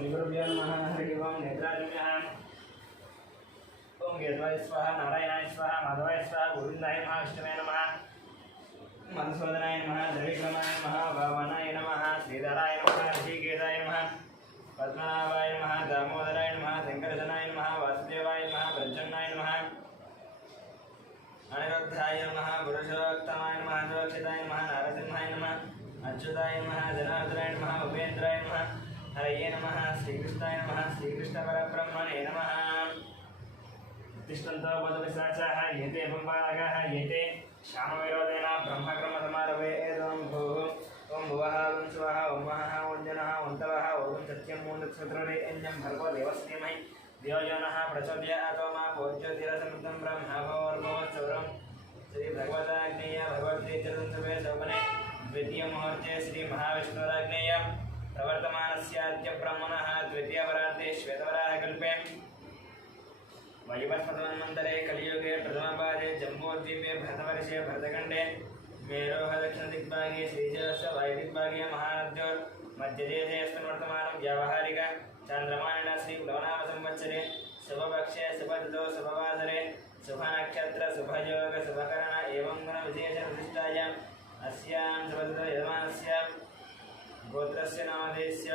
श्रीगुरुभ्यो नमः। हरि ओं। नेत्रादिभ्यः ओं केशवाय स्वाहा, नारायणाय स्वाहा, माधवाय स्वाहा, गोविंदाय नमः, विष्णवे नमः, मधुसूदनाय नमः, त्रिविक्रमाय नमः, वामनाय नमः, श्रीधराय नमः, ऋषिकेशाय नमः, पद्मनाभाय नमः, दामोदराय नमः, शंकरजनाय नमः, वासुदेवाय नमः, प्रजन्नाय नमः, अनिरुद्धाय नमः, पुरुषोत्तमाय नमः, सुरक्षिताय नमः, नारसिंहाय नमः, अच्युताय नमः, जनार्दनाय नमः, उपेन्द्राय नमः, हरये नमः, श्रीकृष्णाय नमः, श्रीकृष्णपरब्रह्मणे नमः। तिष्ठन्तो बदपिशाचाः एते पुंबालकाः एते श्यामविरोधेन ब्रह्मकर्मसमारभे एवं भूः ओं भुवः ओं स्वः ओं महः ओं जनः ओं तवः ओं सत्यं ओं तत्सवितुर्वरेण्यं भर्गो देवस्य धीमहि धियो यो नः प्रचोदयात् मा पूज्योतिरसमृद्धं ब्रह्मभोर्भुवस्सुरं श्रीभगवदाग्नेय भगवद्गीते चतुर्थे शोभने द्वितीयमुहूर्ते श्रीमहाविष्णुराग्नेय प्रवर्तमानस्याद्य ब्रह्मणः द्वितीयपरार्धे श्वेतवराहकल्पे वैवस्वतमन्वन्तरे कलियुगे प्रथमपादे जम्बूद्वीपे भरतवर्षे भरतखण्डे मेरोः दक्षिणदिग्भागे श्रीशैलस्य वायुदिग्भागे महानद्योर्मध्यदेशेऽस्मिन् वर्तमानं व्यावहारिक चान्द्रमानेन श्रीप्लवनामसंवत्सरे शुभपक्षे शुभतिथौ शुभवासरे शुभनक्षत्र शुभयोग शुभकरण एवं गुणविशेषविशिष्टायाम् अस्यां शुभतिथौ यजमानस्य गोत्रस्य नामधेयस्य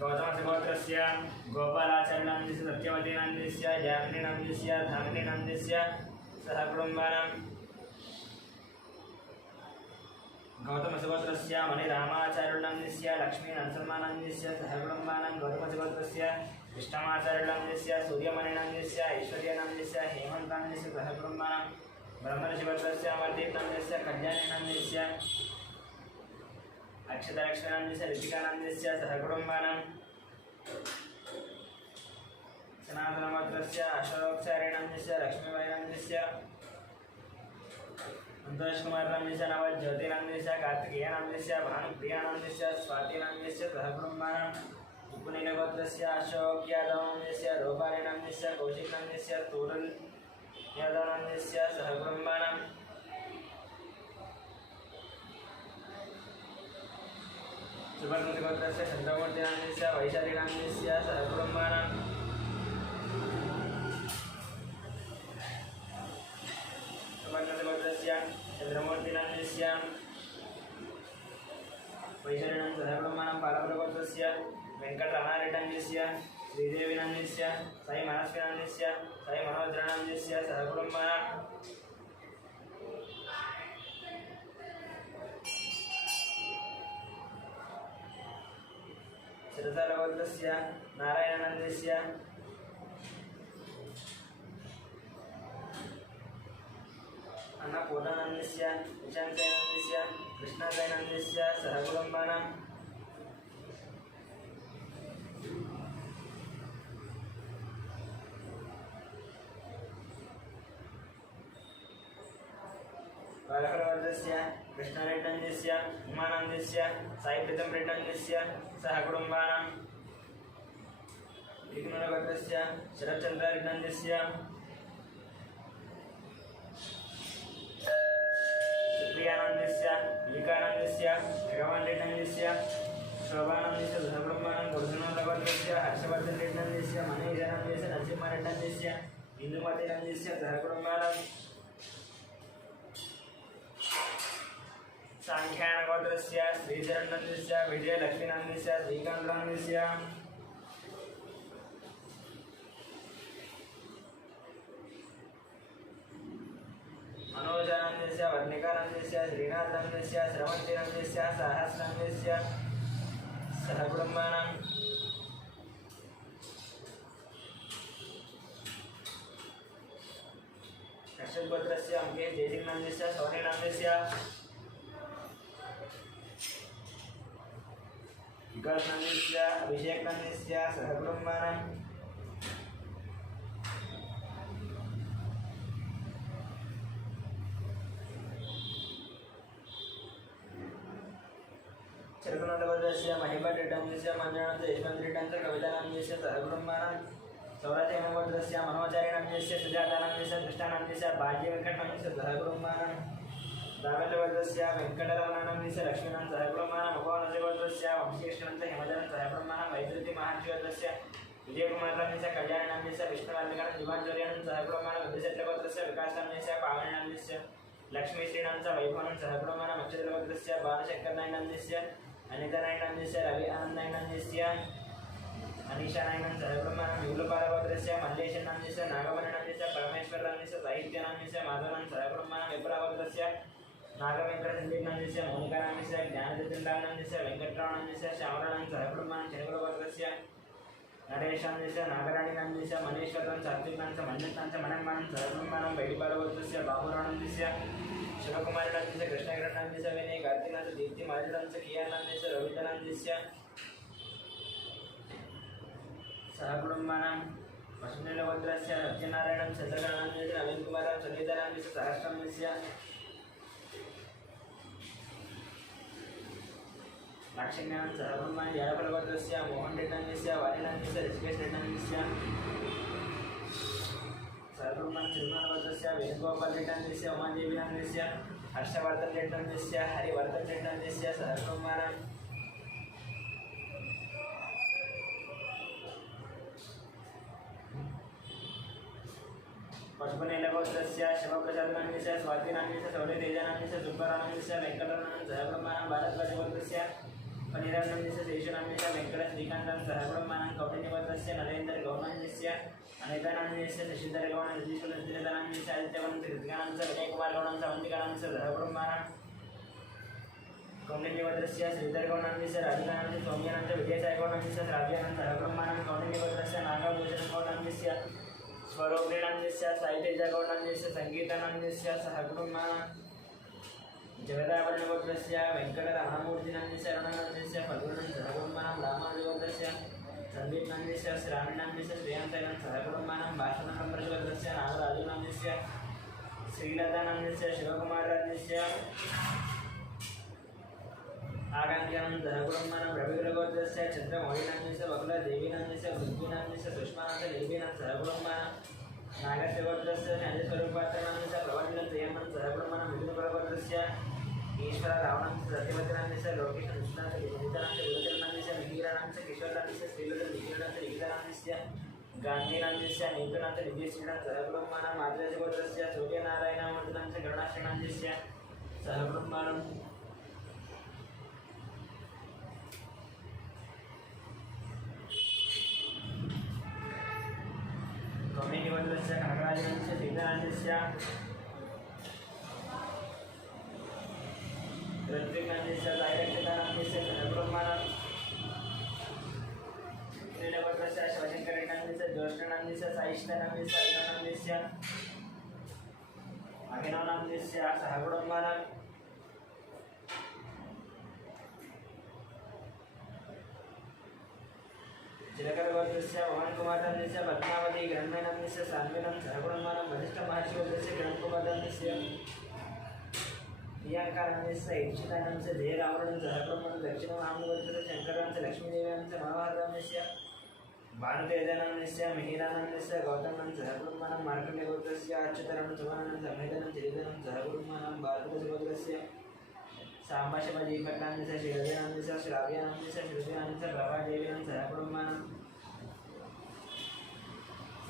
गौतमगोत्रस्य गोपालाचार्यनन्दस्य सत्यवतीनन्दस्य जामिनीनन्दस्य धामिनीनन्दस्य सह कुटुम्बानां गौतमगोत्रस्य मणिरामाचार्यनन्दस्य लक्ष्मीनरसिंहानन्दस्य सह कुटुम्बानां गौतमगोत्रस्य कृष्णमाचार्यनन्दस्य सूर्यमणिनन्दस्य ऐश्वर्यनन्दस्य हेमन्तनन्दस्य सह कुटुम्बानां ब्रह्मर्षिगोत्रस्य अमरदीपनन्दस्य कल्याणीनन्दस्य अक्षतलक्ष्मीनन्दस्य ऋतिकानन्दस्य सह कुटुम्बानां सनातनगोत्रस्य अशोकचार्यनन्दस्य लक्ष्मीबाईनन्दस्य संतोषकुमारनन्दस्य नवज्योतिनन्दस्य कार्तिकेयनन्दस्य भानुप्रियानन्दस्य स्वातिनन्दस्य सह कुटुम्बानां उपनीलगोत्रस्य अशोक यादवनन्दस्य रूपालीनन्दस्य कौशिकनन्दस्य तूरल यादवनन्दस्य सह कुटुम्बानां सुवर्णगोत्रस्य चन्द्रमूर्तिनन्दस्य वैशालीनन्दस्य सह कुटुम्बानां सुवर्णगोत्रस्य चन्द्रमूर्तिनन्दस्य वैशालीनन्दस्य सह कुटुम्बानां पालपुरगोत्रस्य वेङ्कटरमारेड्डस्य श्रीदेवीनन्दस्य साई मनस्विनन्दस्य साई मनोहरनन्दस्य सह कुटुम्बानां श्रीधरगोत्रस्य नारायणनन्दस्य अन्नपूर्णानन्दस्य निशान्तनन्दस्य कृष्णदयानन्दस्य सह कुटुम्बानां बालकरवर्धस्य कृष्णरेड्डस्य उमानन्दस्य साईप्रीतमरेड्डस्य सह कुटुम्बानां विघ्नगोत्रस्य शरच्चन्द्ररेड्डस्य सुप्रियानन्दस्य विवेकानन्दस्य भगवानरेड्डस्य शोभानन्दस्य सह कुटुम्बानां गुरुजनगोत्रस्य हर्षवर्धनरेड्डस्य मणिजनन्दस्य नरसिंहरेड्डस्य इंदुमतीनन्दस्य सह कुटुम्बानां सांख्यानगोत्रस्य श्रीचरणनन्दस्य विजयलक्ष्मीनन्दस्य श्रीकान्तनन्दस्य मनोजानन्दस्य वर्णिकानन्दस्य श्रीनाथनन्दस्य श्रवन्तीनन्दस्य सहस्रनन्दस्य सह कुटुम्बानां कश्यपगोत्रस्य अम्केश जयसिंहनन्दस्य सौर्यनन्दस्य विकासनन्दस्य अभिषेकनन्दस्य सह कुटुम्बानां चिरकुनन्दगोत्रस्य महिभट्टरेड्डस्य मंजुनाथस्य यशवन्तरेड्डस्य कवितानन्दस्य सह कुटुम्बानां सौराष्ट्रगोत्रस्य मनोचार्यनन्दस्य सुजातानन्दस्य कृष्णानन्दस्य भाग्यवेङ्कटनन्दस्य सह कुटुम्बानां दामेन्द्रगोत्रस्य वेङ्कटरमणस्य लक्ष्मीनाथ सहब्रह्मणः भगवानस्य वंशीकृष्णस्य हेमचन्द्र सहब्रह्मणः वैद्युति महर्षिगोत्रस्य विजयकुमारस्य कल्याणस्य विष्णुवर्णिकः दिवाञ्जलिनं सहब्रह्मणः बुद्धिक्षेत्रगोत्रस्य विकासनामस्य पावननामस्य लक्ष्मीश्रीनाथ वैभवनं सहब्रह्मणः नक्षत्रगोत्रस्य बालशङ्करनायनस्य अनितनायनस्य रवि आनन्दनायनस्य अनीशानायनं सहब्रह्मणः युगलपालगोत्रस्य मल्लेशनामस्य नागवननामस्य परमेश्वरनामस्य साहित्यनामस्य माधवनं सहब्रह्मणः विप्रागोत्रस्य नागवेङ्कटसन्दीपनामस्य मौनिकानामस्य ज्ञानचन्द्रानामस्य वेङ्कटरावनामस्य श्यामरावनं सहब्रह्मणः चन्द्रगोत्रस्य नरेशानामस्य नागराणीनामस्य मनेश्वरं सात्विकनामस्य मन्यतांस्य मनम्मानं सहब्रह्मणः बैडिपालगोत्रस्य बाबुरावनामस्य शिवकुमारनामस्य कृष्णकिरणनामस्य विनय कार्तिकनामस्य दीप्तिमालिनामस्य कियानामस्य रवितनामस्य सहकुटुम्बानां वसुन्धरगोत्रस्य सत्यनारायणं चन्द्रकरणामस्य नवीनकुमारं सनीतनामस्य सहस्रनामस्य लक्ष्मीनारायणं सहब्रह्मणः यादवगोत्रस्य मोहनरेड्डीनामस्य वारिनामस्य ऋषिकेशरेड्डीनामस्य सहब्रह्मणः तिरुमलगोत्रस्य वेणुगोपालरेड्डीनामस्य उमादेवीनामस्य हर्षवर्धनरेड्डीनामस्य हरिवर्धनरेड्डीनामस्य सहब्रह्मणः पशुपतिनगोत्रस्य शिवप्रसादनामस्य स्वातिनामस्य सौर्यतेजनामस्य सुब्बरामस्य वेङ्कटरमणं सहब्रह्मणः भारद्वाजगोत्रस्य फणिरामनामस्य शेषनामस्य वेङ्कटश्रीकान्तं सहब्रह्मणः कौटिन्यगोत्रस्य नरेन्द्रगौणान्यस्य अनितानामस्य शशिधरगौणनिधीश्वरनिधीनामस्य आदित्यवनं कृतिकानामस्य विजयकुमारगौणं सवन्तिकानामस्य सहब्रह्मणः कौटिन्यगोत्रस्य श्रीधरगौणान्यस्य राधिकानामस्य सौम्यानामस्य विजयसायगौणान्यस्य श्राव्यानं सहब्रह्मणः कौटिन्यगोत्रस्य नागभूषणगौणान्यस्य स्वरूपिणान्यस्य साहित्यजगौणान्यस्य सङ्गीतानान्यस्य सहकुटुम्बानां जगदाभरणगोत्रस्य वेङ्कटरमणमूर्तिनान्यस्य अरुणनान्यस्य फल्गुनं सहकुटुम्बानां रामानुजगोत्रस्य सन्दीपनान्यस्य श्रावणनान्यस्य श्रेयांसनं सहकुटुम्बानां भाषणसम्प्रजगोत्रस्य नागराजुनान्यस्य श्रीलतानान्यस्य शिवकुमारनान्यस्य आकाङ्क्षानं सहकुटुम्बानां रविकुलगोत्रस्य चन्द्रमौळिनान्यस्य वकुलदेवीनान्यस्य पृथ्वीनान्यस्य सुष्मानां देवीनां सहकुटुम्बानां नागस्यगोत्रस्य नजस्वरूपात्रनान्यस्य प्रवण्डनं जयमनं सहकुटुम्बानां विष्णुकुलगोत्रस्य ईश्वररावणस्य सत्यवतीनान्यस्य लोकेशनिष्णास्य विनितनास्य विवचनान्यस्य मिहिरानांस्य किशोरनान्यस्य श्रीलतनिखिलनास्य लिखितनान्यस्य गान्धीनान्यस्य नीतनास्य विजयश्रीनां सहकुटुम्बानां माद्राजगोत्रस्य सूर्यनारायणमूर्तिनांस्य गरुडाश्रनान्यस्य सहकुटुम्बानां कौण्डिन्यगोत्रस्य कनकराजनान्यस्य सीतानान्यस्य ऋत्विकनान्यस्य सायरक्षितानान्यस्य सहकुटुम्बानां नीलगोत्रस्य शिवशङ्करनान्यस्य ज्योष्णनान्यस्य सायिष्ठनान्यस्य अर्घनान्यस्य अभिनवनान्यस्य सहकुटुम्बानां चिरकरगोत्रस्य मोहनकुमारनान्यस्य पद्मावती ग्रन्थनान्यस्य सान्विनं सहकुटुम्बानां वसिष्ठमहर्षिगोत्रस्य किरणकुमारनान्यस्य प्रियङ्कानान्यस्य इक्षितानांस्य जयरावणं सहकुटुम्बानां दक्षिणमहामूर्तिस्य शङ्करानांस्य लक्ष्मीदेव्यानांस्य मनोहरनान्यस्य भानुतेजनान्यस्य मिहिरानान्यस्य गौतमनं सहकुटुम्बानां मार्कण्डेयगोत्रस्य अच्युतनं सुमनं संहितनं चरितनं सहकुटुम्बानां भारतगोत्रस्य साम्बशिवदीपकनान्यस्य श्रीहरिनान्यस्य श्राव्यानान्यस्य श्रुतिनान्यस्य प्रभादेवीनां सहकुटुम्बानां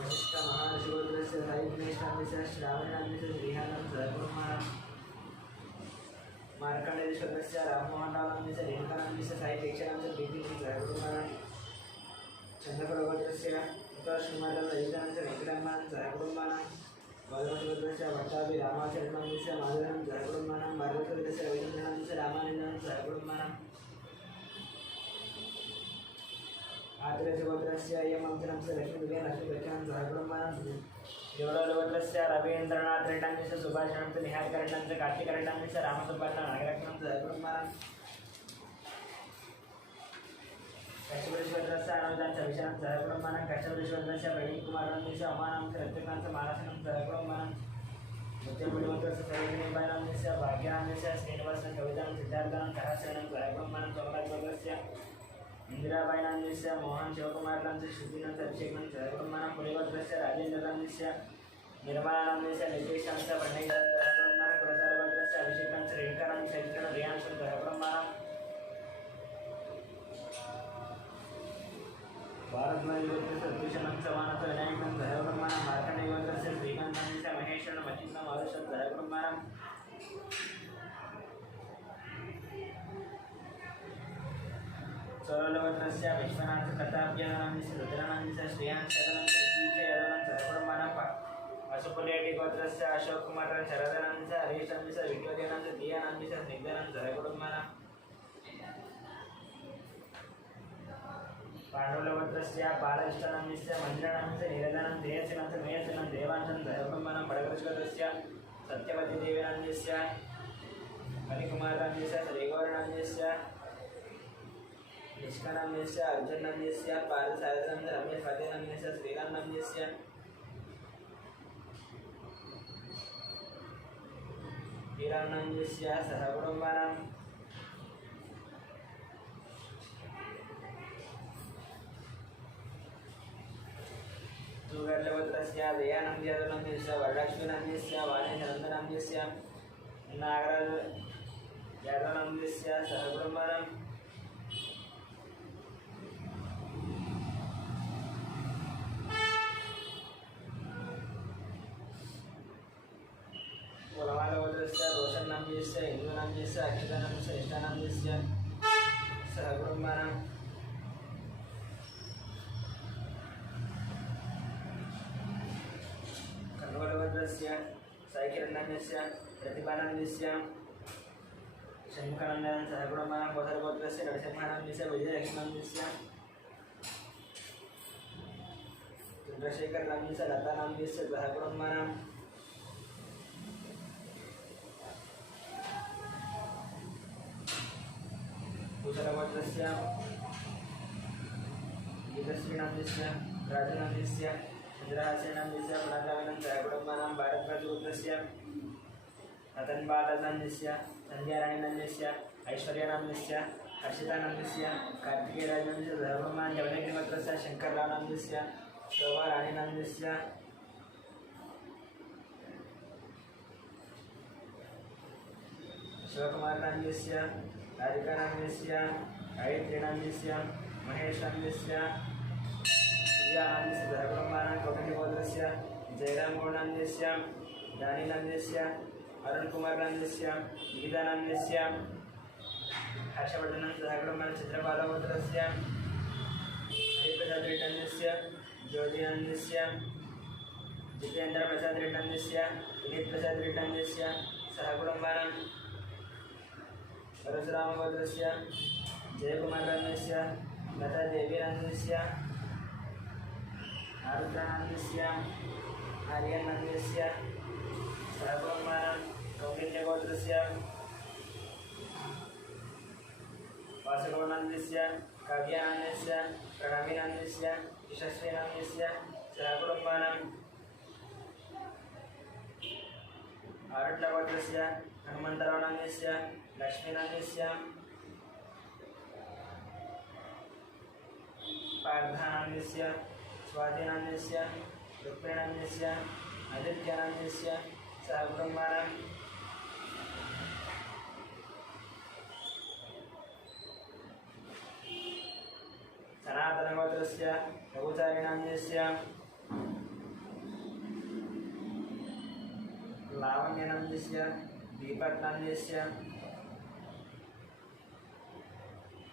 वसिष्ठमहर्षिगोत्रस्य सायुज्ञेष्ठान्यस्य श्रावणान्यस्य श्रीहानं सहकुटुम्बानां मार्कण्डेयगोत्रस्य राममोहनरावनान्यस्य रेणुकानान्यस्य साहित्यक्षरांस्य प्रीतिं सहकुटुम्बानां चन्द्रकुलगोत्रस्य उत्तरश्रीमाधवललितानांस्य वेङ्कटरमणं सहकुटुम्बानां वदनगोत्रस्य भट्टाभि रामाचरणनान्यस्य माधवनं सहकुटुम्बानां भारतगोत्रस्य रविचन्द्रनान्यस्य रामानन्दनं सहकुटुम्बानां आदिराजगोत्रस्य यमवंशनांस्य लक्ष्मीविजयलक्ष्मीदक्षिणं सहकुटुम्बानां देवराजगोत्रस्य रवीन्द्रनाथरेड्डीनान्यस्य सुभाषणंस्य निहारकरेड्डीनांस्य कार्तिकरेड्डीनान्यस्य रामसुब्बारण्ण नागरत्नं सहकुटुम्बानां कश्यपविश्वद्रस्य अनवदांस्य विशालं सहकुटुम्बानां कश्यपविश्वद्रस्य प्रवीणकुमारनान्यस्य उमानांस्य रत्नकांस्य मानसनं सहकुटुम्बानां मुत्यमुडिगोत्रस्य सरोजिनीबाईनान्यस्य भाग्यनान्यस्य श्रीनिवासनं कवितानं सिद्धार्थनं सहस्रनं सहकुटुम्बानां सोमराजगोत्रस्य इंदिराबाईनान्यस्य मोहन शिवकुमारनान्यस्य श्रुतिनांस्य अभिषेकनं सहकुटुम्बानां पुलिगोत्रस्य राजेन्द्रनान्यस्य निर्मलानान्यस्य नितेशांस्य पंडितांस्य सहकुटुम्बानां कुलसारगोत्रस्य अभिषेकनं శ్రీంకరం శంకర రియాంశం బ్రహ్మానం భారద్వాజ సద్విషణం సమానత వినాయకం బ్రహ్మానం మార్కండేయ శ్రీకాంతం మహేశ్వరం మహిళం ఆరుషం బ్రహ్మానం సౌరలవత్రస్య విశ్వనాథ కథాభ్యానాన్ని రుద్రానాన్ని శ్రీయాంశరణం బ్రహ్మానం పశుపులేటి గోత్రస్య అశోక్ కుమార్ శరదనంద హరీశంశ విక్రోజనంద దియానంద స్నిగ్ధనంద బ్రహ్మానం పాండవులవత్రస్య బాలఇష్టనందిస్య మందిరానంద నీరదనం దేయసినంద మేయసినం దేవాంశం బ్రహ్మానం బడగృష్కృతస్య సత్యవతి దేవినందిస్య మణికుమారానందిస్య శ్రీగౌరనందిస్య నిష్కనందిస్య అర్జునందిస్య పార్థసారథనంద రమేష్ ఫతేనందిస్య శ్రీరామనందిస్య శ్రీరామనందిస్య సహకుటుంబానం సుగర్లవత్రస్య దయానంద్యానందిస్య వరలక్ష్మీనందిస్య వాణేశనందనందిస్య నాగరాజ యాదవనందిస్య సహకుటుంబానం కులమాలవత్రస్య రోషన్నందిస్య హిందూనందిస్య అక్షితనందిస్య ఇష్టానందిస్య సహకుటుంబానం కన్వలవత్రస్య సాయికిరణ్యస్య ప్రతిభానందిస్య షణ్ముఖనందనం సహకుటుంబానం కోసలగోత్రస్య నరసింహానందిస్య విజయలక్ష్మణందిస్య చంద్రశేఖరనందిస్య లతానందిస్య సహకుటుంబానం కుశలగోత్రస్య గీతశ్రీనందిస్య రాజనందిస్య ఇంద్రహాసేనందిస్య పునర్నవనం సహకుటుంబానం భారద్వాజగోత్రస్య రతన్ బాలనందిస్య సంధ్యారాణినందిస్య ఐశ్వర్యానందిస్య హర్షితానందిస్య కార్తికేయరాజనందిస్య సహకుటుంబానం జవనగిరిగోత్రస్య శంకర్రావునందిస్య శోభారాణినందిస్య శివకుమారనందిస్య రాధికానందిస్య గాయత్రీనందిస్య మహేశానందిస్య శ్రీయానందిస్య సహకుటుంబానం కోటగిరిగోత్రస్య జయరామగౌడందిస్య దానినందిస్య అరుణ్ కుమార్నందిస్య గీతానందిస్య హర్షవర్ధనం సహకుటుంబానం చిత్రపాలగోత్రస్య హరిప్రసాద్ రెడ్డందిస్య జ్యోతినందిస్య జితేంద్ర ప్రసాద్ రెడ్డందిస్య వినీత్ ప్రసాద్ రెడ్డందిస్య సహకుటుంబానం పరశురామగోత్రస్య జయకుమారనందిస్య లతాదేవినందిస్య ఆరుద్రానందిస్య ఆర్యనందిస్య సహకుటుంబానం కౌండిన్యగోత్రస్య వాసుగౌనందిస్య కావ్యానందిస్య ప్రణమినందిస్య యశస్వినందిస్య సహకుటుంబానం ఆరుట్లగోత్రస్య హనుమంతరావునందిస్య లక్ష్మీనందిస్య పార్థానందిస్య స్వాతినందిస్య రుక్మిణందిస్య ఆదిత్యానందిస్య సహకుటుంబానం సనాతనగోత్రస్య రఘుచారిణందిస్య లావణ్యనందిస్య దీపక్నందిస్య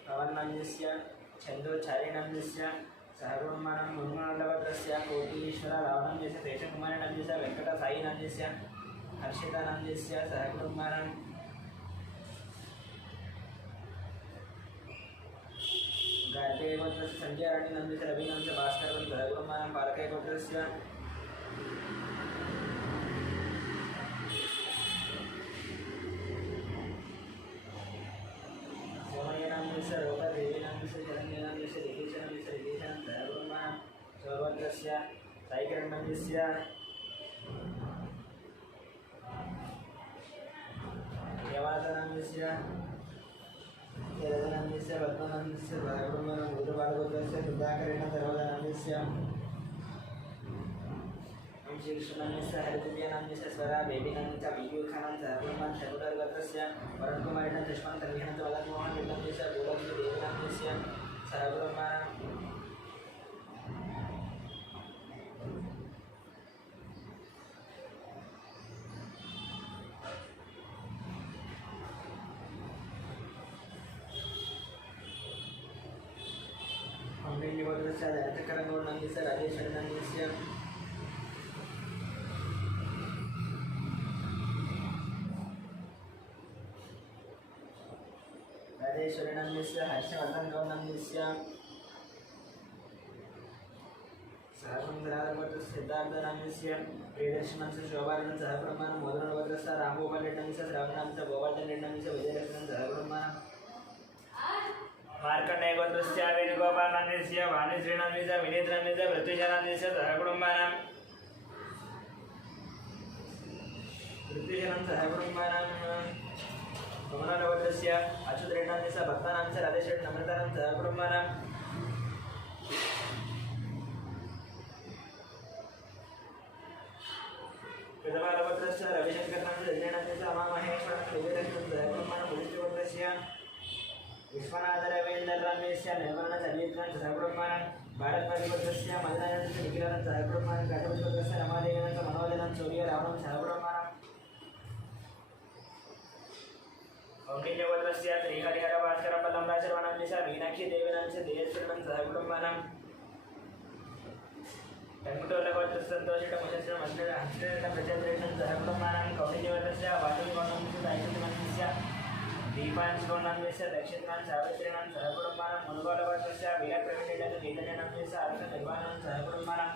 పవన్నందిస్య చంద్రోచారిణందిస్య సహకుటుంబానం మున్మలవత్రస్య కోటీశ్వర రావణందిస్య శేషకుమారినందిస్య వెంకట సాయినందిస్య హర్షితానందిస్య సహకుటుంబానం गायत्रीगोत्रस्य संध्याराणिनंदिस्य रविनंदिस्य भास्करं सहकुటుంబానం पालकगोत्रस्य सोमयनंदिस्य रोगदेवीनंदिस्य जगन्नाथनंदिस्य दिगीशनंदिस्य दिगीशनं सहकुటుంబానం सौभद्रस्य साईकिरणंदिस्य यवादनंदिस्य जलदनंदिस्य पद्मनंदिस्य सहकुటుంబానం रुद्रबालगोत्रस्य सुधाकरेण सर्वदनंदिस्य श्रीकृष्णस्य हरिदिव्यानाम्यस्य स्वरा बेबीनाम्यस्य विद्युखानां सर्वमान शकुटर्गत्रस्य वरुणकुमारिणां दशमान तन्विहनं वदन्मोहन विद्याम्यस्य गोलक्ष्मी देवीनाम्यस्य सर्वब्रह्माणां अमृतनिवासस्य दयातकरङ्गोन्नम्यस्य राजेश्वरनाम्यस्य राजेश्वरनाम्यस्य हर्षवर्धनगौर्नम्यस्य सहकुन्दराधर्मस्य सिद्धार्थनाम्यस्य प्रियदर्शनस्य शोभानन्दस्य सहब्रह्माणं मोदनवर्धस्य रामगोपालरेड्डम्यस्य श्रावणांस्य गोपालचन्द्रेड्डम्यस्य विजयरत्नं सहब्रह्माणं मार्कण्डेयगोत्रस्य वेणुगोपालनन्दस्य वाणिश्रीनन्दस्य विनीतनन्दस्य पृथ्वीशनन्दस्य सहकुटुम्बानां पृथ्वीशनं सहकुटुम्बानां कमलानगोत्रस्य अच्युतरेड्डम्यस्य भक्तानां राधेश्वरी नम्रतानां सहकुटुम्बानां कृतपालगोत्रस्य रविशङ्करनाथस्य रजनीनन्दस्य अमामहेश्वरस्य विजयरत्नं सहकुटुम्बानां बुद्धिगोत्रस्य विश्वनाथरवीन्द्ररमेश्य निर्मलनं चलित्रं सहकुटुम्बानां भारतमधिपत्रस्य मदनानन्दस्य निखिलनं सहकुटुम्बानां घटपतिपत्रस्य रमादेवीनं मनोदनं सूर्यरावणं सहकुटुम्बानां औण्डिल्यगोत्रस्य श्रीहरिहरभास्करपल्लवराजरवणस्य मीनाक्षी देवीनंस्य देयश्वरनं सहकुटुम्बानां टङ्कुटोलगोत्रस्य सन्तोषिटमुषस्य हंसनं प्रचन्द्रेणं सहकुटुम्बानां कौण्डिल्यगोत्रस्य वासुगौण्डस्य दायित्वमनस्य दीपांशगौर्नम्यस्य दक्षिणां सावित्रीणां सहकुटुम्बानां मुनुगोलगोत्रस्य वीरप्रवीणेन चैतन्यनम्यस्य अर्धनिर्वाणं सहकुटुम्बानां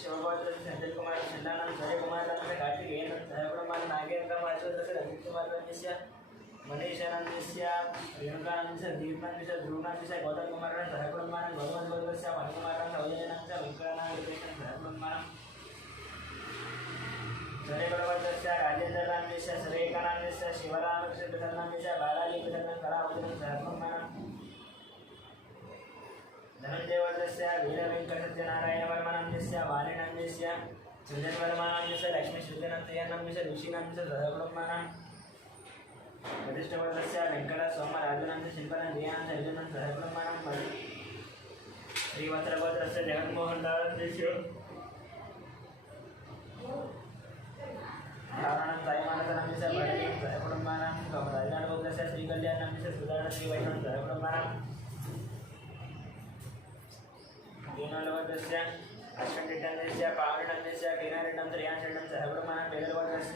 शिवगोत्रस्य संजयकुमार चन्दानं जयकुमारनन्दस्य कार्तिकेयनं सहकुटुम्बानां नागेन्द्रमहाश्वरस्य रविकुमारनन्दस्य मनीषानन्दस्य रेणुकानन्दस्य दीपनन्दस्य ध्रुवनन्दस्य गौतमकुमारनं सहकुटुम्बानां गौतमगोत्रस्य मणिकुमारनं सौजन्यनन्दस्य वेङ्कटनागरिकेशनं सहकुटुम्बानां जनेगोलगोत्रस्य राजेन्द्रनाम्यस्य सुरेखानाम्यस्य शिवरामकृष्णप्रसन्नाम्यस्य बालाजीप्रसन्नं कलावतीनं सहकुटुम्बानां धनञ्जयगोत्रस्य वीरवेङ्कटसत्यनारायणवर्मनाम्यस्य वाणिनाम्यस्य सुजनवर्मनाम्यस्य लक्ष्मीश्रुतिनन्दयनाम्यस्य ऋषिनाम्यस्य सहकुटुम्बानां वरिष्ठगोत्रस्य वेङ्कटसोमराजुनाम्यस्य शिल्पनन्दयानं अर्जुनं सहकुटुम्बानां श्रीवत्सगोत्रस्य जगन्मोहनदासस्य रावणं सायमानसनाम्यस्य भरतं सहकुटुम्बानां राजनाथगोत्रस्य श्रीकल्याणनाम्यस्य सुधारणश्रीवैष्णवं सहकुटुम्बानां दीनगोत्रस्य अश्वनिट्टन्यस्य पावनिट्टन्यस्य टीनारेड्डं श्रेयांशेड्डं सहकुटुम्बानां पेलगोत्रस्य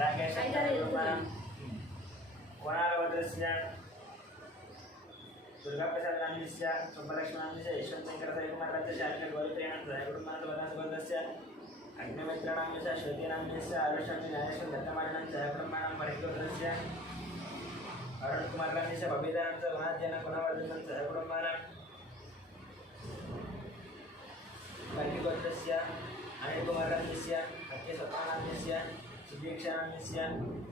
राकेशं सहकुटुम्बानां कोणालगोत्रस्य दुर्गाप्रसादनाम्यस्य सुब्बलक्ष्मणाम्यस्य यशवन्तशङ्करसाईकुमारस्य शालिकगौरीप्रियाणं सहकुटुम्बानां वनसगोत्रस्य अग्निमित्रनाम्यस्य श्रुतिनाम्यस्य आरुषं ज्ञानेश्वर दत्तमालिनं सहकुटुम्बानां परिगोत्रस्य अरुणकुमारनाम्यस्य बबितानंद वनाद्यानं गुणवर्धनं सहकुटुम्बानां कल्लिगोत्रस्य अनिलकुमारनाम्यस्य सत्यसत्तानाम्यस्य सुदीक्षानाम्यस्य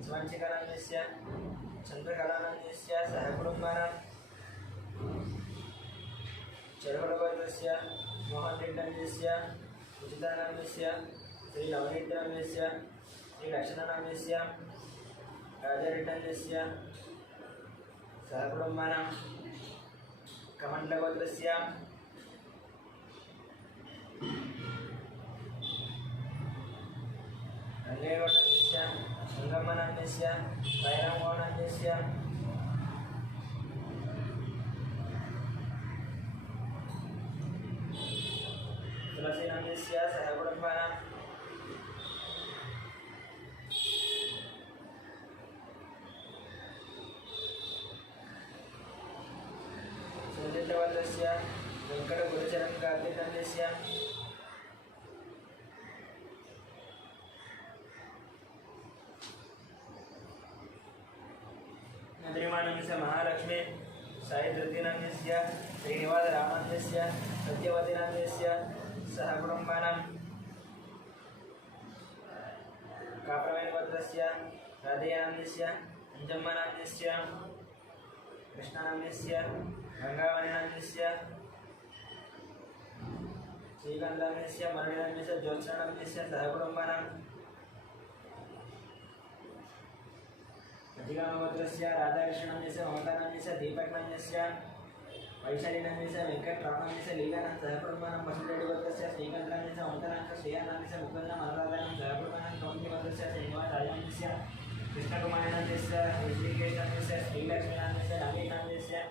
सुवंशिकानाम्यस्य चन्द्रकलानाम्यस्य सहकुटुम्बानां चरवलगोत्रस्य मोहनरेड्डन्यस्य उचितानाम्यस्य श्रीलवणीड्डनाम्यस्य श्रीलक्षणनाम्यस्य राजारेड्डन्यस्य सहकुटुम्बानां कमण्डलगोत्रस्य रङ्गेगौडन्यस्य गङ्गम्मनाम्यस्य वैरामगौडन्यस्य तुलसीनाम्यस्य सहकुटुम्बानां सुनितवत्रस्य वेङ्कटगुरुचरं कार्तिकन्यस्य नद्रिमानन्यस्य महालक्ष्मी सायिधृतिनाम्यस्य श्रीनिवासरामान्यस्य सत्यवतीनाम्यस्य सहकुटुम्बानां काप्रवेणगोत्रस्य राधेयानाम्यस्य अंजम्मनाम्यस्य कृष्णानाम्यस्य गंगावणिनाम्यस्य श्रीगन्धान्यस्य मरुडन्यस्य ज्योत्स्नान्यस्य सहकुटुम्बानां अधिगमगोत्रस्य राधाकृष्णन्यस्य ममतानन्यस्य दीपकनन्यस्य वैशालीनन्यस्य वेङ्कटरामन्यस्य लीलानां सहकुटुम्बानां वसुदेवगोत्रस्य श्रीगन्धान्यस्य ममतानस्य श्रेयानन्यस्य मुकुन्दमनोराधानां सहकुटुम्बानां कौन्तिगोत्रस्य श्रीनिवासराजन्यस्य कृष्णकुमारनन्यस्य ऋषिकेशनन्यस्य श्रीलक्ष्मीनन्यस्य नवीनन्यस्य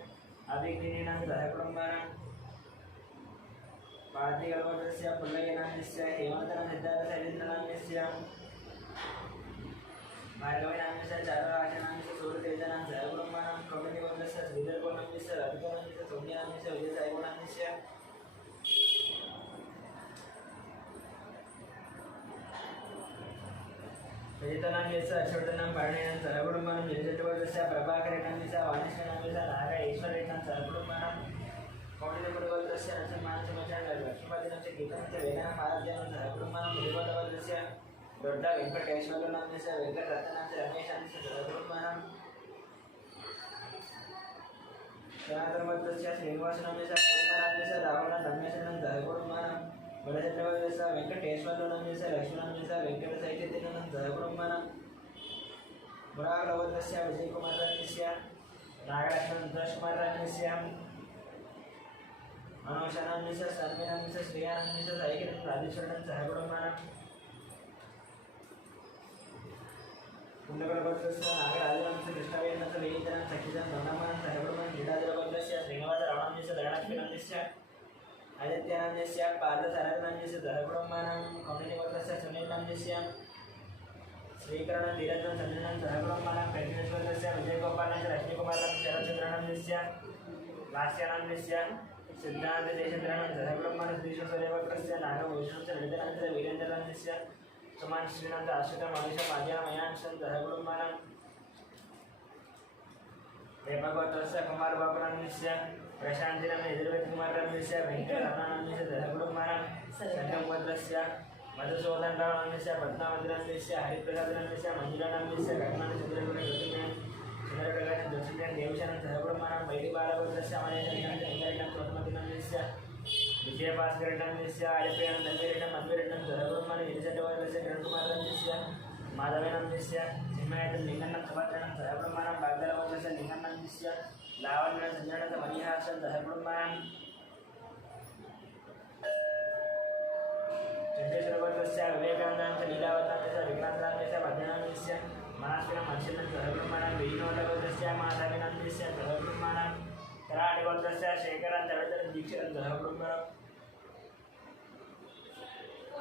अभिज्ञानीनां सहकुटुम्बानां पार्थिगोत्रस्य पुल्लयनन्यस्य हेमन्तनं सिद्धार्थशैलेन्द्रनन्यस्य भार्गवीनन्यस्य चारुराजनन्यस्य सूर्यतेजनां सहकुटुम्बानां कौमुदीगोत्रस्य श्रीधरगोनन्यस्य राधिकानन्यस्य सौम्यानन्यस्य विजयसाईगोनन्यस्य विजितनन्यस्य अश्वत्थानां पारणेयां सहकुटुम्बानां निलचट्टगोत्रस्य प्रभाकरेणन्यस्य वाणिश्वरनन्यस्य नागेश्वरेणां सहकुटुम्बानां कौमुदीगोत्रस्य नरसिंहानस्य लक्ष्मीपतिनस्य गीतनस्य वेदानां आराध्यानां सहकुटुम्बानां मुदिगोत्रस्य दೊಡ್ಡ ವೆಂಕಟೇಶ್ವರನಂದस्य ವೆಂಕಟರತ್ನಂस्य ರಮೇಶನಂस्य सहकुटुम्बानां श्रीनाथगोत्रस्य श्रीनिवासनंस्य कुमारनंस्य रावणनंस्य सहकुटुम्बानां बलचन्द्रगोत्रस्य वेंकटेश्वरनंस्य लक्ष्मणनंस्य वेंकटसैत्यनंस्य सहकुटुम्बानां मुरागलगोत्रस्य विजयकुमारनंस्य नागलक्ष्मणकुमारनंस्य मनोशनंस्य सर्वेनंस्य श्रेयानंस्य साईकिरण राजेश्वरनंस्य सहकुटुम्बानां कुंडगलगोत्रस्य नागराजनंस्य कृष्णवेणस्य वेदनं सखितं नन्दमानं सहकुटुम्बानां क्रीडाजलगोत्रस्य श्रीनिवासरावणस्य धरणलक्ष्मीनंस्य आदित्यानंस्य पार्थसारथनंस्य सहकुटुम्बानां कौमुदीगोत्रस्य सुनीलनंस्य श्रीकरणधीरजं संजनं सहकुटुम्बानां कल्पेश्वरस्य विजयगोपालनस्य लक्ष्मीकुमारनंस्य शरत्चन्द्रनंस्य लास्यानंस्य सिद्धान्तदेशचन्द्रनं सहकुटुम्बानां श्रीशूरदेवगोत्रस्य नागभूषणस्य ललितनंस्य वीरेन्द्रनंस्य सुमान श्रीनंद आश्रितं मनीषं आद्यामयानंस्य सहकुटुम्बानां देवगोत्रस्य कुमारबाबुनंस्य प्रशान्तिनं यजुर्वेदकुमारनंस्य वेङ्कटरमणनंस्य सहकुटुम्बानां संगमगोत्रस्य मधुसूदनरावनंस्य पद्मावतिनंस्य हरिप्रसादनंस्य मंजुलानंस्य चन्द्रप्रकाशं देवशनं सहकुटुम्बानां वैदिबालगोत्रस्य अमरेशनंस्य विजयभास्करनंस्य हरिप्रियं धन्वीरेणं मन्वीरेणं सहकुटुम्बानां गिरिशट्टगोत्रस्य किरणकुमारनंस्य माधवेनंस्य सिंहयटं लिङ्गन्नं सुभद्रणं सहकुटुम्बानां भाग्यलगोत्रस्य लिङ्गन्नंस्य लावण्यं सञ्जनं मणिहासं सहकुटुम्बानां चन्द्रेश्वरगोत्रस्य विवेकानन्दस्य लीलावतनस्य विक्रान्तनंस्य भद्रनंस्य मनास्विनं मत्स्यनं सहकुटुम्बानां विनोदगोत्रस्य माधवेनंस्य सहकुटुम्बानां कराडिगोत्रस्य शेखरं जडचरं दीक्षितं सहकुटुम्बानां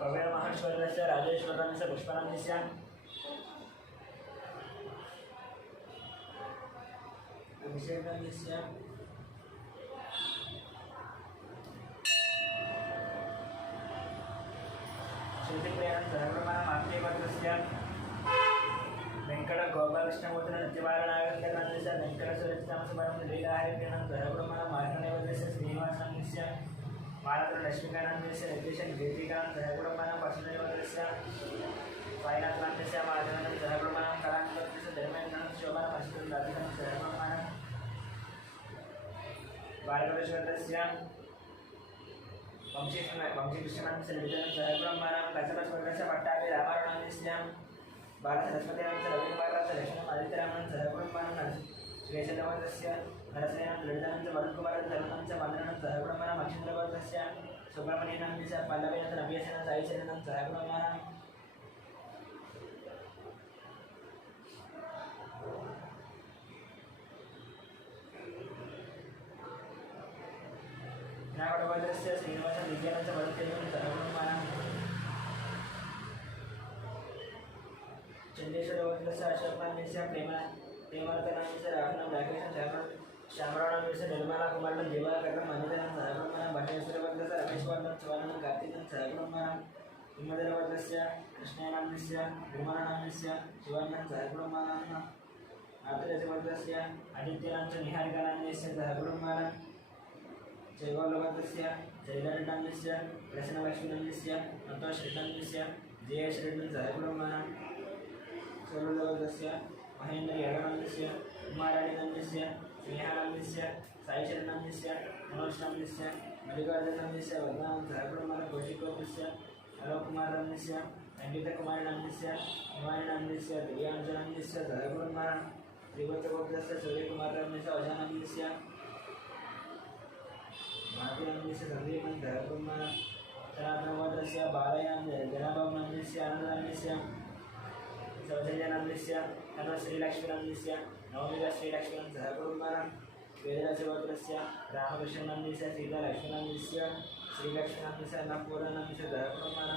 कविर्महेश्वरस्य राजेश्वरनंस्य पुष्पनंस्य अभिषेकनंस्य श्रुतिप्रियं सहकुटुम्बानां आत्मीयगोत्रस्य वेंकट गोपालकृष्णमूर्ति नृत्यवारणस्य वेंकटसुरक्षामसुभरं लीलाहरिप्रियं सहकुटुम्बानां मार्कण्डेयगोत्रस्य श्रीनिवासनंस्य मालत्रलक्ष्मीकानन्दस्य नितीशं गीतिकां सहकुटुम्बानां वसुदेवगोत्रस्य साईनाथनंस्य माधवनं सहकुटुम्बानां कलानिगोत्रस्य धर्मेन्द्रनं शोभनं अश्विनं राधिकं सहकुटुम्बानां बालगोत्रस्य वंशीकृष्णनंस्य ललितं सहकुटुम्बानां कचलस्वर्गस्य पट्टाभि रामारणस्य बालसरस्वतीनंस्य रविकुमारनंस्य लक्ष्मणं आदित्यरामनं सहकुटुम्बानां श्रीशैलगोत्रस्य नरसेनं ललितानंस्य वरुणकुमारं धर्मनंस्य वन्दनं सहकुटुम्बानां अक्षेन्द्रगोत्रस्य सुब्रह्मण्यनंस्य पल्लवीनंस्य नव्यसेनं साईशरणं सहकुटुम्बानां नागोडगोत्रस्य श्रीनिवासन विजयनंस्य वरुणतेजं सहकुटुम्बानां चंद्रेश्वरगोत्रस्य अशोकनंस्य प्रेमरतनंस्य राघवनं राकेशं श्यामरावणंस्य निर्मला कुमारनं देवाकरं मनिधरं सहकुटुम्बानां भट्टेश्वरगोत्रस्य रमेशवर्धनं सुवर्णं कार्तिकं सहकुटुम्बानां हिमधरगोत्रस्य कृष्णेनंस्य विमलनंस्य सुवर्णं सहकुटुम्बानां आत्रजगोत्रस्य आदित्यनंस्य निहारिकानंस्य सहकुटुम्बानां जयगौरगोत्रस्य जयललितानंस्य प्रसन्नलक्ष्मीनंस्य नतोश्रीनंस्य जयश्रीनं सहकुटुम्बानां सोलगोत्रस्य महेन्द्र यादवनंस्य कुमाराणीनंस्य स्नेहानंस्य साईशरणंस्य मनोजनंस्य मल्लिकार्जुनस्य वर्धनं सहकुमार कौशिकोपस्य अलोकुमारस्य अङ्कितकुमारस्य कुमारस्य दिव्यांजनस्य सहकुमार श्रीवत्सगोत्रस्य सूर्यकुमारस्य अजानस्य मातृनस्य संदीपं सहकुमार जनार्दनस्य बालयां जनाभवनस्य आनन्दस्य सौजन्यनन्दस्य श्रीलक्ष्मीनन्दस्य नवमीद श्रीलक्ष्मीनं सहकुमार वेदराजगोत्रस्य रामकृष्णनन्दस्य सीतालक्ष्मीनन्दस्य श्रीलक्ष्मीनन्दस्य अन्नपूर्णनन्दस्य सहकुमार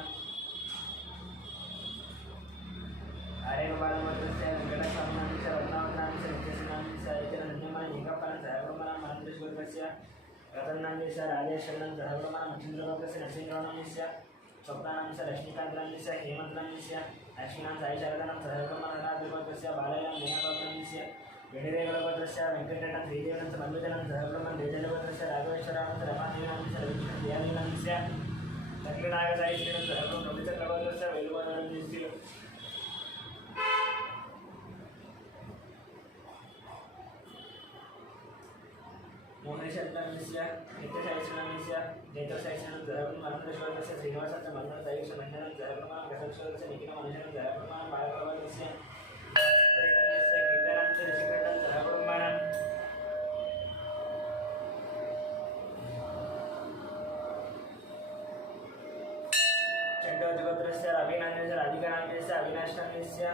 आर्यगोपालगोत्रस्य वेङ्कटस्वामिनन्दस्य रत्नावतारस्य नित्यसिंहनन्दस्य ऐतिह्यनन्दमय निकपनं सहकुमार मातृगोत्रस्य रतननन्दस्य राजेश्वरनं सहकुमार मच्छिन्द्रगोत्रस्य नरसिंहनन्दस्य स्वप्नानन्दस्य लक्ष्मीकान्तनन्दस्य हेमन्तनन्दस्य लक्ष्मीनाथ साईशारदनं सहकुमार राजगोत्रस्य बालयां जयगोपालनन्दस्य वेणुरेगलगोत्रस्य वेङ्कटेनं श्रीदेवनं मल्लिकनं सहकुमार देजलगोत्रस्य राघवेश्वरानन्दस्य रमादेवीनन्दस्य रविकृष्णदेवानन्दस्य दक्षिणागसाईश्रीनं सहकुमार रविचक्रगोत्रस्य वेलुगोपालनन्दस्य मोहनेशनन्दस्य नित्यसाईश्रीनन्दस्य जयतोसाईश्रीनं सहकुमार मन्त्रश्वरस्य श्रीनिवासस्य मन्त्रसाईश्रीमण्डनं सहकुमार गसक्षरस्य निखिलमनुषनं सहकुमार बालकगोत्रस्य चंडोजगोत्रस्य अभिनन्दस्य राधिकानन्दस्य अविनाशनन्दस्य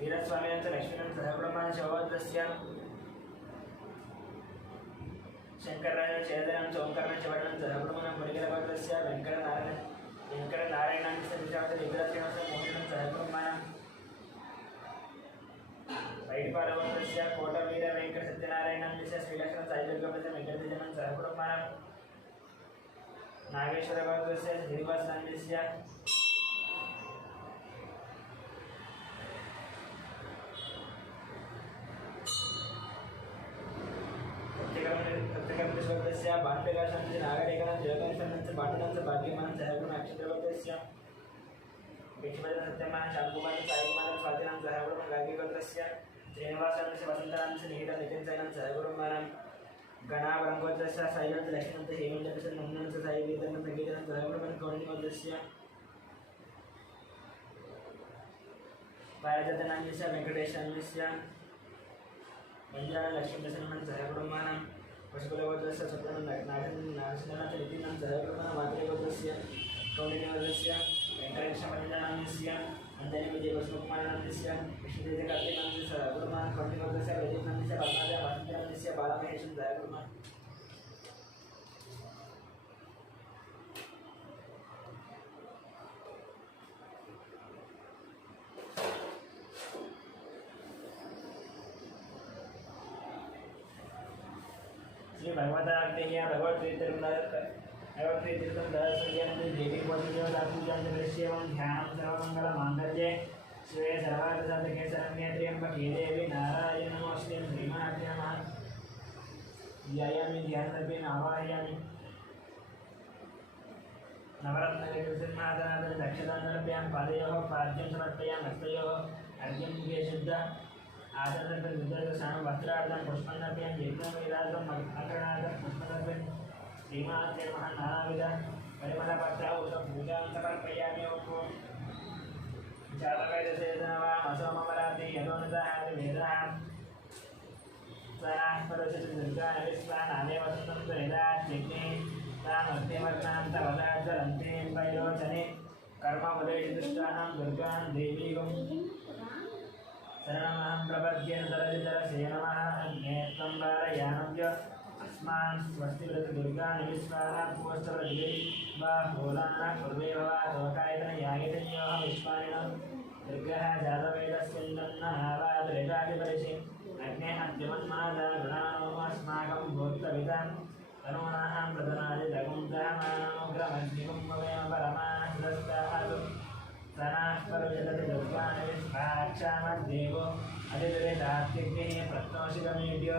वीरस्वामिनन्दस्य लक्ष्मीनन्दस्य सहकुमार शिवगोत्रस्य शंकरराज चेदनं ओंकारनन्दस्य वडनं सहकुमार मुनिगलगोत्रस्य वेङ्कटनारायणनन्दस्य विशाखस्य विद्याश्रीनन्दस्य मोहिनन्दस्य सहकुमार वैडिपालगोत्रस्य कोटवीर वेंकट सत्यनारायणनन्दस्य श्रीलक्ष्मण साईदुर्गस्य वेंकटदेजनं सहकुमार नागेश्वरगोत्रस्य श्रीनिवासनन्दस्य सत्यकर्मश्वरस्य बाणप्रकाशनन्दस्य नागरेखनं जयकर्षणस्य बाटनस्य भाग्यमानं सहकुमार नक्षत्रगोत्रस्य भिक्षुभजन सत्यमान शांतकुमार साईकुमार स्वातिनं सहकुमार गार्गीगोत्रस्य श्रीनिवासनन्दस्य वसन्तनन्दस्य निहितं नितिनसैनं सहकुमार गणावरंगोत्रस्य साईनन्दस्य लक्ष्मीनन्दस्य हेमन्तनन्दस्य नन्दनन्दस्य साईवीरनं संगीतं सहकुमार कौण्डिन्यगोत्रस्य पारिजातनन्दस्य वेङ्कटेशनन्दस्य मञ्जुनाथ लक्ष्मीप्रसन्नं सहकुमार पशुकुलगोत्रस्य सुब्रह्मण्यनारायणस्य नितिनं सहकुमार मातृगोत्रस्य कौण्डिन्यगोत्रस्य वेङ्कटेशमञ्जनन्दस्य अंजनी विजय वसुकुमारनन्दस्य विष्णुदेवकार्तिकनन्दस्य सहकुमार कौण्डिन्यगोत्रस्य वैदिकनन्दस्य पद्मनाभ वसन्तनन्दस्य बालमहेशं सहकुमार श्री भगवताग्नेय भगवत्प्रीतिर्म देवी पूजनदेवतापूजनदृश्यं ध्यानं सर्वमङ्गलमाङ्गल्ये शिवे सर्वार्थसाधके शरण्ये त्र्यम्बके देवी नारायण नमोऽस्तुते श्रीमाते नमः ध्यायामि ध्यानरूपेण आवाहयामि नवरत्नगजसिंहासनात् दक्षिणानभ्यां पादयोः पाद्यं समर्पयामि हस्तयोः अर्घ्यं मुखे शुद्ध आसनस्नानं वस्त्रार्थं पुष्पनर्पयामि यज्ञवेदार्थं अग्रणार्थं पुष्पनर्पयामि श्रीमाते नमः नानाविध परिमलपत्रावृतं पूजां समर्पयामि ओं जातवेदसेदनवामसोमवरात्रि यतोनिदाहारि वेदः सनास्पदशति दुर्गानविश्वानादे वसन्तं वेदात्यग्ने तामग्निवर्णान्तवदाचरन्ते वैरोचने कर्ममुदेषु दुष्टानां दुर्गां देवीगं शरणमहं प्रपद्ये सरजितरसे नमः अन्ये त्वं वारयानव्य अस्मान् स्वस्तिव्रत दुर्गानि विश्वानात्मोस्तवदिवै बाहोलाना कुर्वे भवातोकायतनयायतन्योः विश्वानिनं दुर्गः जातवेदस्यन्दन्नहावादरेदादिपरिशि अग्ने अद्यमन्मादा गृणानो अस्माकं भूत्तविदां तनूनां प्रदनादिदगुंसहमानोग्रमग्निगुं भवेम परमानन्दस्तातु सनास्परुजलति दुर्गानि विश्वाक्षामद्देवो अधिदुरितात्तिग्निः प्रत्नोषितमेड्यो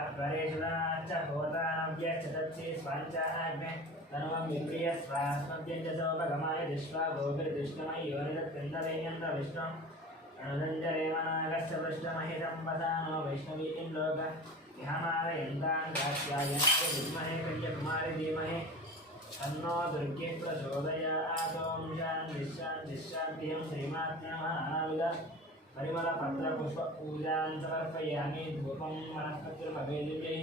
अध्वरेषुदाच्च भूतानव्यश्च तत्सि स्वाञ्चाग्ने तनुवं विप्रिय स्वास्मभ्यञ्जसोपगमाय दृष्ट्वा गोभिर्दुष्टमयि योनिदत्कन्दवेयन्त विष्णुम् अनुदञ्जरेमनागस्य पृष्ठमहि सम्पदानो वैष्णवीं लोक ध्यानारयन्तां कात्यायनाय विद्महे कन्याकुमारी धीमहि तन्नो दुर्गे प्रचोदयात्। ॐ शान्तिः शान्तिः शान्तिः। श्रीमात्मनः परिमलपत्रपुष्पपूजां समर्पयामि। धूपं वनस्पतिर्भवेदिव्यै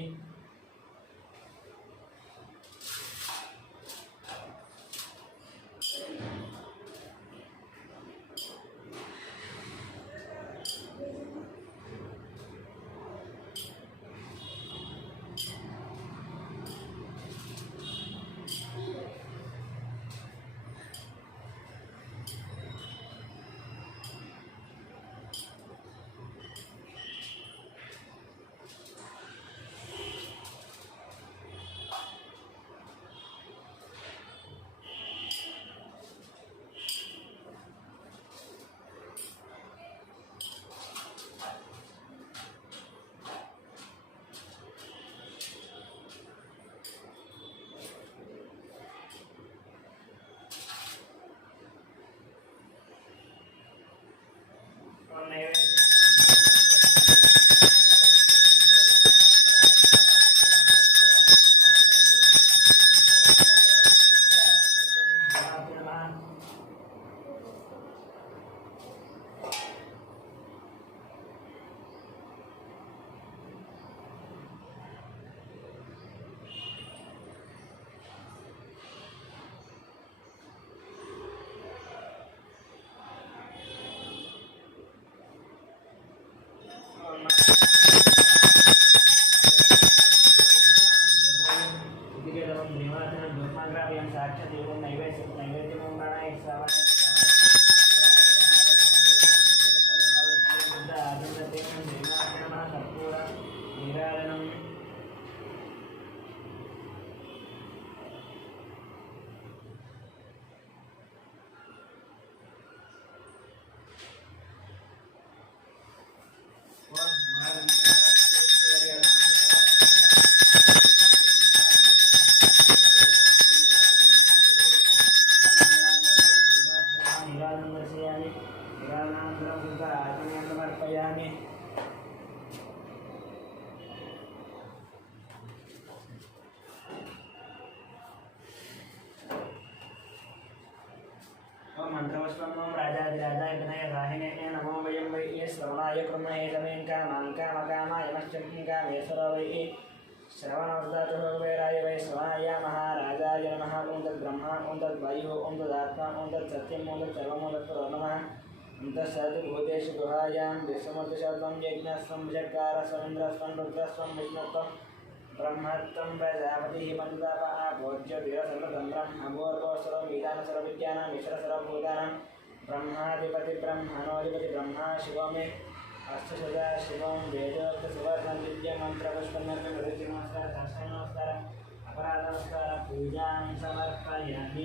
मंत्रवस्वं राजाधिराजाय विनयदाहिने नमो वयं वै श्रवणाय कुर्महे तमें कामाय मश्चकामेश्वर वै श्रवणवरदातु वैराय वै श्रवणाय महाराजाय नमः। ओं तद्ब्रह्मा ओं तद्वायुः ओं तदात्मा ओं तत्सत्यम् ओं तत्सर्वम् ओं तत्पुरो नमः। ओं तत्सर्वभूतेषु गुहायां विश्वमूर्तिशब्दं यज्ञस्वं विषट्कारस्वमिन्द्रस्वं रुद्रस्वं विष्णुत्वं ब्रह्मत्वं प्रजापतिः मन्दापः भोज्यवीरसर्वतं ब्रह्मभूर्भुवस्वरं वेदान्तसर्वविद्यानाम् ईश्वरसर्वभूतानां ब्रह्माधिपति ब्रह्मा शिवो मे अष्टसदा शिवं वेदोक्तसुवर्णं विद्यमन्त्रपुष्पन्नमस्कार नमस्कार अपराध नमस्कार पूजां समर्पयामि।